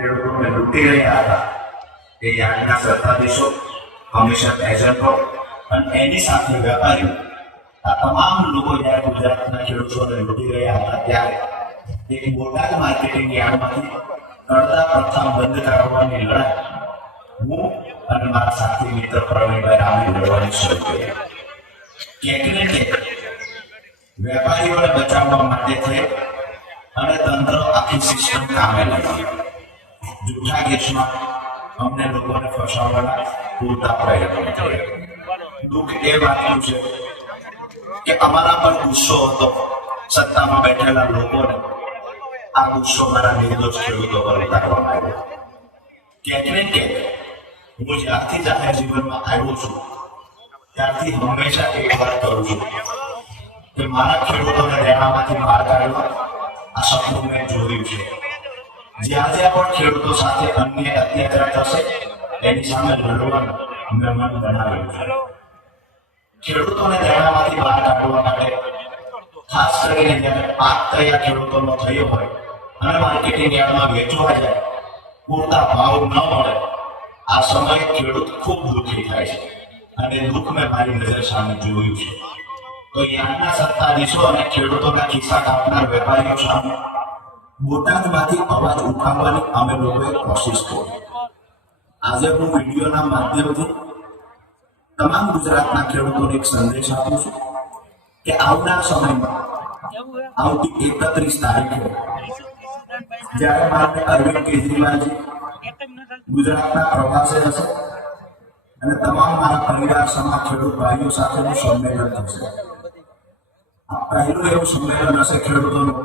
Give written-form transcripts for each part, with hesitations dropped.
ખેડૂતોને લૂંટી રહ્યા હતા એ યાદના સત્તાધીશો, કમિશન એજન્ટો અને એની સાથે વેપારીઓ, આ તમામ લોકો જ્યારે ગુજરાતના ખેડૂતોને લૂંટી રહ્યા હતા ત્યારે એક બોટાદ માર્કેટિંગ યાર્ડમાંથી કરતા પ્રથા બંધ કરાવવાની લડાઈ હું અને મારા સાથી મિત્ર પ્રવીણભાઈ રામે લડવાની શરૂ કરી. ક્યાંક ને ક્યાંક વેપારીઓને બચાવવા માટે થઈ અને તંત્ર આખી સિસ્ટમ કામે લાગી. જૂઠા કેસમાં અમને લોકોને ફસાવવાના પૂરતા પ્રયત્નો કર્યા. દુઃખ એ વાતનું છે કે અમારા પર ગુસ્સો હતો સત્તામાં બેઠેલા લોકોને. આ ગુસ્સો મારા નિર્દોષ ખેડૂતો પર ઉતારવામાં આવ્યો. ક્યાંક ને ક્યાંક હું જ્યારથી જાહેર જીવનમાં આવ્યો છું ત્યારથી હંમેશા એક વાત કરું છું કે મારા ખેડૂતોને રહેણામાંથી બહાર કાઢવા આ સપનું મેં જોયું છે. જ્યાં જ્યાં પણ ખેડૂતો સાથે અન્ય અત્યાચાર થશે એની સામે લડવાનું મેં મન બનાવ્યું છે. ખેડૂતોને રહેણામાંથી બહાર કાઢવા માટે ખાસ કરીને જ્યારે પાક તૈયાર ખેડૂતોનો થયો હોય અને માર્કેટિંગ યાર્ડમાં વેચવા જાય પૂરતા ભાવ ન મળે આ સમયે ખેડૂત ખૂબ દુઃખી થાય છે અને દુઃખ મેં મારી નજર સામે જોયું છે. તો યાર્ડના સત્તાધીશો અને ખેડૂતોના ખિસ્સા કાપનાર વેપારીઓ સામે બોટાદમાંથી અવાજ ઉઠાવવાની અમે લોકોએ કોશિશ કરી. આજે હું વિડીયોના માધ્યમથી તમામ ગુજરાતના ખેડૂતોને એક સંદેશ આપું છું કે આવનાર સમયમાં આવતી 31 તારીખે જ્યારે મારે અરવિંદ કેજરીવાલજી ગુજરાતના પ્રવાસે હશે અને તમામ મારા પરિવાર સમા ખેડૂત ભાઈઓ સાથેનું સંમેલન થશે. આ પહેલું એવું સંમેલન હશે ખેડૂતોનું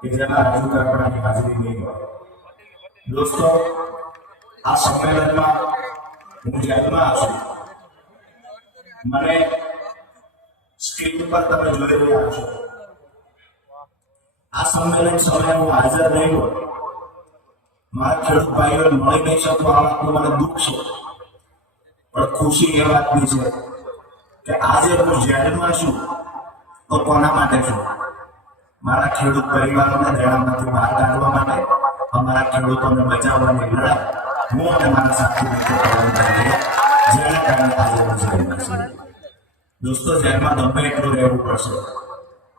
કે જેમાં રાજુ કરપડાની હાજરી નહીં હોય. દોસ્તો, આ સંમેલનમાં હું જેલમાં છું. મને સ્ક્રીન પર તમે જોઈ રહ્યા છો. આ સંમેલન સમયે હું હાજર નહીં હોય, મારા ખેડૂત ભાઈઓને મળી નહીં શકતો આ વાતનું મને દુઃખ છે. પણ ખુશી એ વાતની છે કે આજે હું જેલમાં છું તો કોના માટે છું? મારા ખેડૂત પરિવારોને રહેણામાંથી બહાર કાઢવા માટે, અમારા ખેડૂતોને બચાવવાની લડાઈ હું અને મારા સાથી મિત્રો જેના કારણે આજે હું જેલમાં છું. દોસ્તો, જેલમાં ગમે એટલું રહેવું પડશે,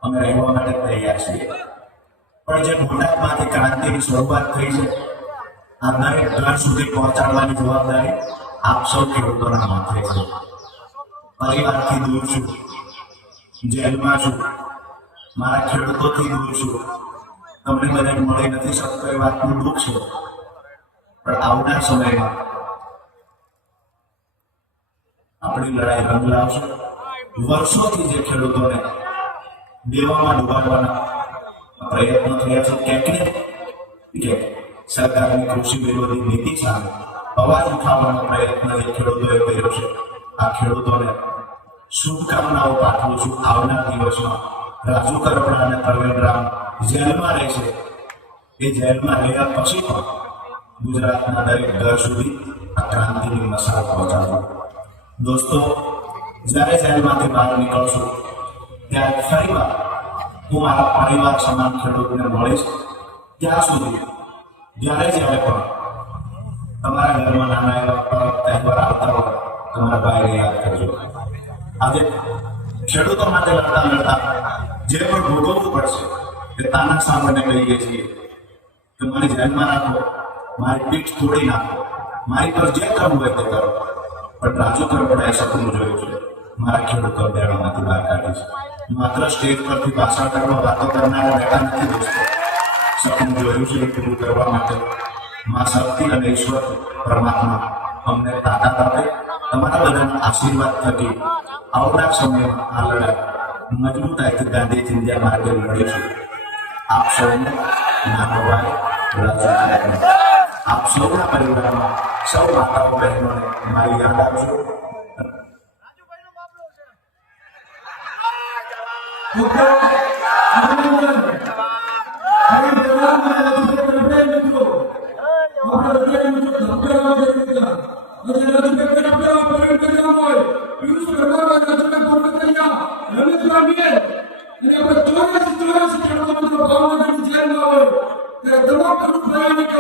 અમે રહેવા માટે તૈયાર છીએ. પણ જે બોટાદમાંથી ક્રાંતિની શરૂઆત થઈ છે આ દરેક ઘર સુધી પહોંચાડવાની જવાબદારી આપ સૌ ખેડૂતોના માથે છે. પરિવારથી દૂર છું, જેલમાં છું, મારા ખેડૂતોથી દૂર છું, તમને બધાને મળી નથી શકતો એ વાતનું દુઃખ છે. પણ આવનાર સમયમાં આપણી લડાઈ રંગ લાવશે. વર્ષોથી જે ખેડૂતોને દેવામાં ડૂબાડવાના પ્રયત્નો થયા છે ક્યાંક ને ક્યાંક સરકારની કૃષિ વિરોધી નીતિ સામે અવાજ ઉઠાવવાનો પ્રયત્ન જે ખેડૂતોએ કર્યો છે, આ ખેડૂતોને શુભકામનાઓ પાઠવું છું. આવનાર દિવસમાં રાજુ કરપડા અને પ્રવીણ રામ જેલમાં રહેશે. એ જેલમાં રહ્યા પછી પણ ગુજરાતના દરેક ઘર સુધી આ ક્રાંતિની મસાલ પહોંચાડવું. દોસ્તો, જ્યારે જેલમાંથી બહાર નીકળશું ત્યારે ફરીવાર હું મારા પરિવાર સમાન ખેડૂતને મળીશ. ત્યાં સુધી જ્યારે જ્યારે પણ તમારા ઘરમાં નાના એવા તહેવાર આવતા હોય તમારા ભાઈને યાદ કરજો. આજે ખેડૂતો માટે લડતા લડતા જે પણ ભોગવવું પડશે એ તાના સામે કહીએ છીએ કે મને જેલમાં રાખો, મારી પીઠ તોડી નાખો, મારી પર જે કરવું હોય તે કરો. પણ રાજુ કરપડાએ સપનું જોયું છે મારા ખેડૂતો દેવામાંથી બહાર કાઢીશ. માત્ર સ્ટેજ પરથી ભાષણ કરવા વાતો કરનારા બેઠા નથી દોસ્તો. સપનું જોયું છે એ પૂરું કરવા માટે મા શક્તિ અને ઈશ્વર પરમાત્મા અમને તાકાત આપે. તમારા બધાના આશીર્વાદ થકી આવનાર સમયમાં આ લડાઈ મજબૂતાઈથી ગાંધી ચિંધ્યા માર્ગે લડીશું. આપ સૌને નાનો ભાઈ રાજુ, આપ સૌના પરિવારમાં સૌ માતાઓ બહેનોને મારી યાદ આપજો. Terima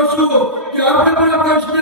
kasih. વર્ષથી